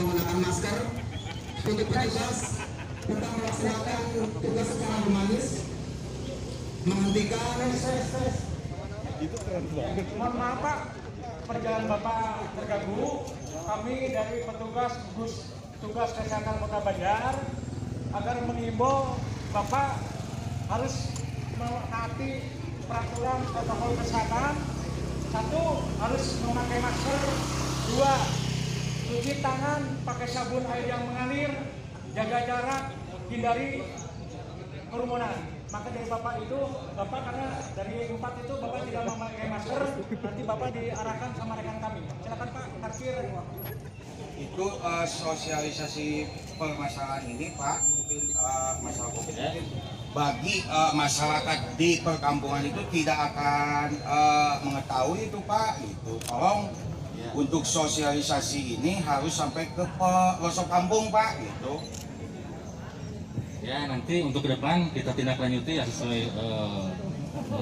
menggunakan masker. Untuk petugas tetap melaksanakan tugas secara humanis, menghentikan Mohon maaf Pak, perjalanan Bapak terganggu. Kami dari petugas tugas kesehatan Kota Banjar agar mengimbau Bapak harus menaati peraturan protokol kesehatan. 1. Harus memakai masker. 2. Cuci tangan pakai sabun air yang mengalir. Jaga jarak, hindari kerumunan. Maka dari Bapak itu, Bapak karena dari 4 itu Bapak tidak memakai masker, nanti Bapak diarahkan sama rekan kami. Silakan Pak, parkir. Itu sosialisasi permasalahan ini Pak, mungkin masalah COVID mungkin bagi masyarakat di perkampungan itu tidak akan mengetahui itu Pak. Itu tolong untuk sosialisasi ini harus sampai ke pelosok kampung Pak gitu. Ya, nanti untuk ke depan kita tindak lanjuti ya sesuai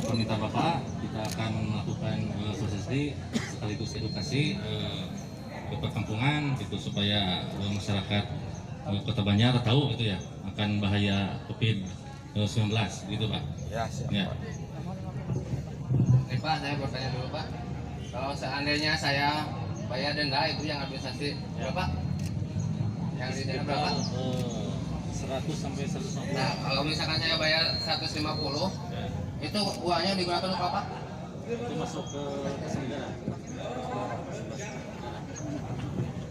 permintaan Bapak. Kita akan melakukan sosialisasi sekaligus edukasi ke perkampungan gitu supaya masyarakat Kota Banjar tahu gitu ya akan bahaya COVID-19 gitu Pak. Ya, siap. Ya. Pak, saya bertanya dulu Pak. Kalau seandainya saya bayar denda itu yang administrasi berapa? Yang di denda berapa? 100 sampai 150. Nah, kalau misalkan saya bayar 150, itu uangnya digunakan untuk apa? Itu masuk ke kas negara.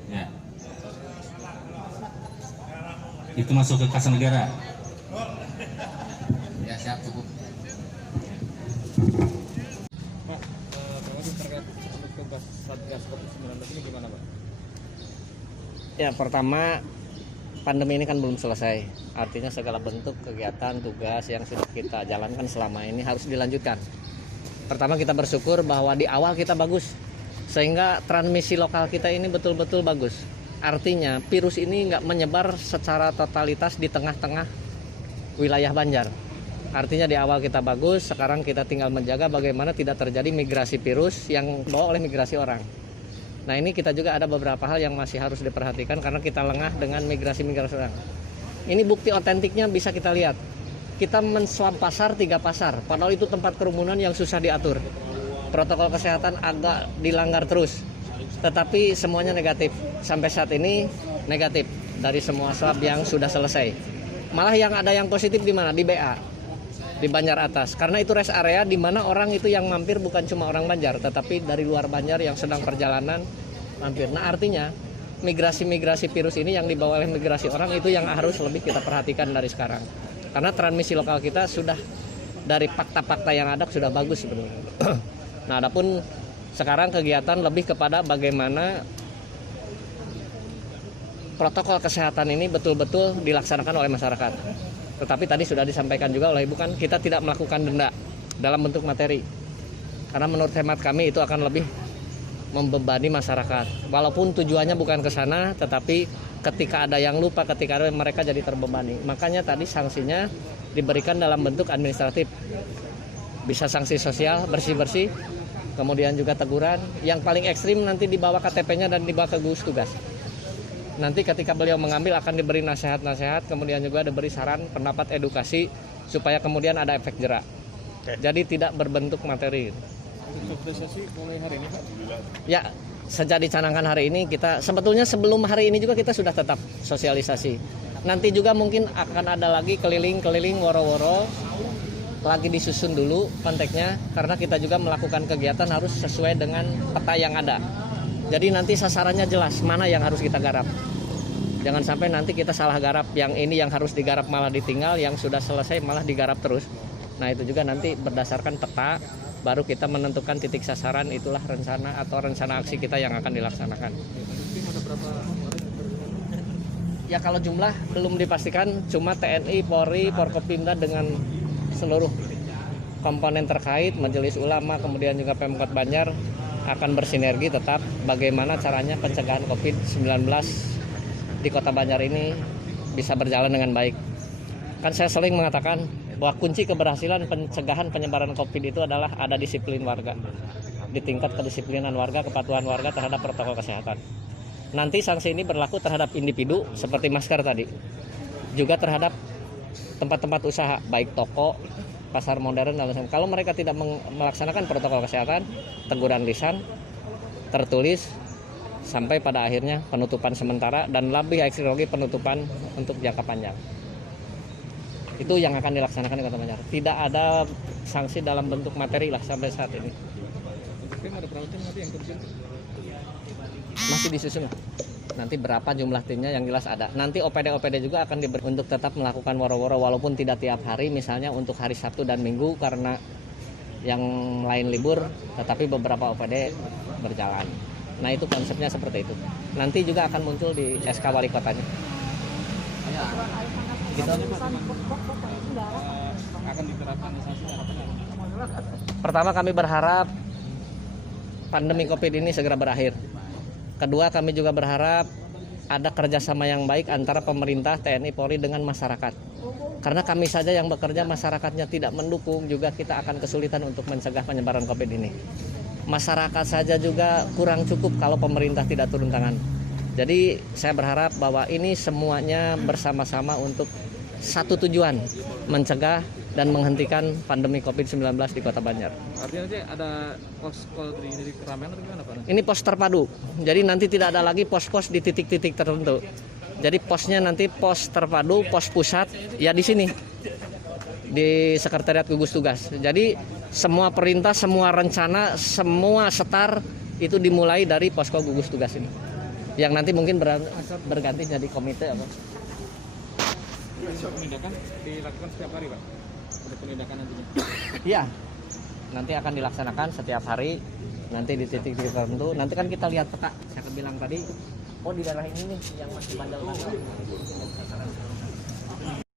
Ya. Itu masuk ke kas negara. Ya siap cukup. Pak, terkait untuk tugas Satgas COVID-19 ini gimana Pak? Ya, pertama pandemi ini kan belum selesai. Artinya segala bentuk kegiatan, tugas yang sudah kita jalankan selama ini harus dilanjutkan. Pertama kita bersyukur bahwa di awal kita bagus. Sehingga transmisi lokal kita ini betul-betul bagus. Artinya virus ini nggak menyebar secara totalitas di tengah-tengah wilayah Banjar. Artinya di awal kita bagus, sekarang kita tinggal menjaga bagaimana tidak terjadi migrasi virus yang dibawa oleh migrasi orang. Nah ini kita juga ada beberapa hal yang masih harus diperhatikan karena kita lengah dengan migrasi-migrasi orang. Ini bukti otentiknya bisa kita lihat. Kita menswab pasar 3 pasar, padahal itu tempat kerumunan yang susah diatur. Protokol kesehatan agak dilanggar terus, tetapi semuanya negatif. Sampai saat ini negatif dari semua swab yang sudah selesai. Malah yang ada yang positif di mana? Di BA, di Banjar Atas. Karena itu rest area di mana orang itu yang mampir bukan cuma orang Banjar, tetapi dari luar Banjar yang sedang perjalanan mampir. Nah artinya migrasi-migrasi virus ini yang dibawa oleh migrasi orang itu yang harus lebih kita perhatikan dari sekarang. Karena transmisi lokal kita sudah dari fakta-fakta yang ada sudah bagus sebenarnya. Nah adapun sekarang kegiatan lebih kepada bagaimana protokol kesehatan ini betul-betul dilaksanakan oleh masyarakat. Tetapi tadi sudah disampaikan juga oleh Ibu kan kita tidak melakukan denda dalam bentuk materi. Karena menurut hemat kami itu akan lebih membebani masyarakat. Walaupun tujuannya bukan ke sana, tetapi ketika ada yang lupa, ketika ada mereka jadi terbebani. Makanya tadi sanksinya diberikan dalam bentuk administratif. Bisa sanksi sosial, bersih-bersih, kemudian juga teguran. Yang paling ekstrim nanti dibawa KTP-nya dan dibawa ke gugus tugas. Nanti ketika beliau mengambil akan diberi nasihat-nasihat, kemudian juga diberi saran, pendapat, edukasi, supaya kemudian ada efek jerak. Jadi tidak berbentuk materi. Untuk sosialisasi mulai hari ini Pak? Ya, sejak dicanangkan hari ini kita, sebetulnya sebelum hari ini juga kita sudah tetap sosialisasi. Nanti juga mungkin akan ada lagi keliling-keliling woro-woro, lagi disusun dulu konteksnya, karena kita juga melakukan kegiatan harus sesuai dengan peta yang ada. Jadi nanti sasarannya jelas mana yang harus kita garap. Jangan sampai nanti kita salah garap, yang ini yang harus digarap malah ditinggal, yang sudah selesai malah digarap terus. Nah itu juga nanti berdasarkan peta, baru kita menentukan titik sasaran, itulah rencana atau rencana aksi kita yang akan dilaksanakan. Ya kalau jumlah belum dipastikan, cuma TNI, Polri, Forkopimda dengan seluruh komponen terkait, Majelis Ulama, kemudian juga Pemkot Banjar akan bersinergi tetap bagaimana caranya pencegahan COVID-19 di Kota Banjar ini bisa berjalan dengan baik. Kan saya sering mengatakan bahwa kunci keberhasilan pencegahan penyebaran COVID itu adalah ada disiplin warga. Di tingkat kedisiplinan warga, kepatuhan warga terhadap protokol kesehatan. Nanti sanksi ini berlaku terhadap individu seperti masker tadi, juga terhadap tempat-tempat usaha, baik toko, pasar modern dan lain-lain. Kalau mereka tidak melaksanakan protokol kesehatan, teguran lisan, tertulis, sampai pada akhirnya penutupan sementara dan lebih ekstrim lagi penutupan untuk jangka panjang. Itu yang akan dilaksanakan di Kota Banjar. Tidak ada sanksi dalam bentuk materi lah sampai saat ini. Untuk tim ada berapa tim nanti yang terjun? Masih disusun lah. Nanti berapa jumlah timnya yang jelas ada. Nanti OPD juga akan diberi untuk tetap melakukan woro-woro walaupun tidak tiap hari, misalnya untuk hari Sabtu dan Minggu karena yang lain libur, tetapi beberapa OPD berjalan. Nah itu konsepnya seperti itu. Nanti juga akan muncul di SK Wali Kotanya. Gitu. Akan diterapkan sanksi harapannya. Pertama kami berharap pandemi COVID ini segera berakhir. Kedua kami juga berharap ada kerjasama yang baik antara pemerintah, TNI, Polri dengan masyarakat. Karena kami saja yang bekerja, masyarakatnya tidak mendukung, juga kita akan kesulitan untuk mencegah penyebaran COVID ini. Masyarakat saja juga kurang cukup kalau pemerintah tidak turun tangan. Jadi saya berharap bahwa ini semuanya bersama-sama untuk satu tujuan, mencegah dan menghentikan pandemi COVID-19 di Kota Banjar. Artinya nanti ada pos-pos dari keramaian atau gimana Pak? Ini pos terpadu, jadi nanti tidak ada lagi pos-pos di titik-titik tertentu. Jadi posnya nanti pos terpadu, pos pusat, ya di sini, di Sekretariat Gugus Tugas. Jadi semua perintah, semua rencana, semua setar itu dimulai dari posko gugus tugas ini. Yang nanti mungkin berganti jadi komite apa? Penindakan dilakukan setiap hari Pak? Ada penindakan nantinya? Iya, nanti akan dilaksanakan setiap hari. Nanti di titik-titik tertentu. Nanti kan kita lihat peta. Saya bilang tadi, oh di daerah ini nih yang masih bandel-bandel.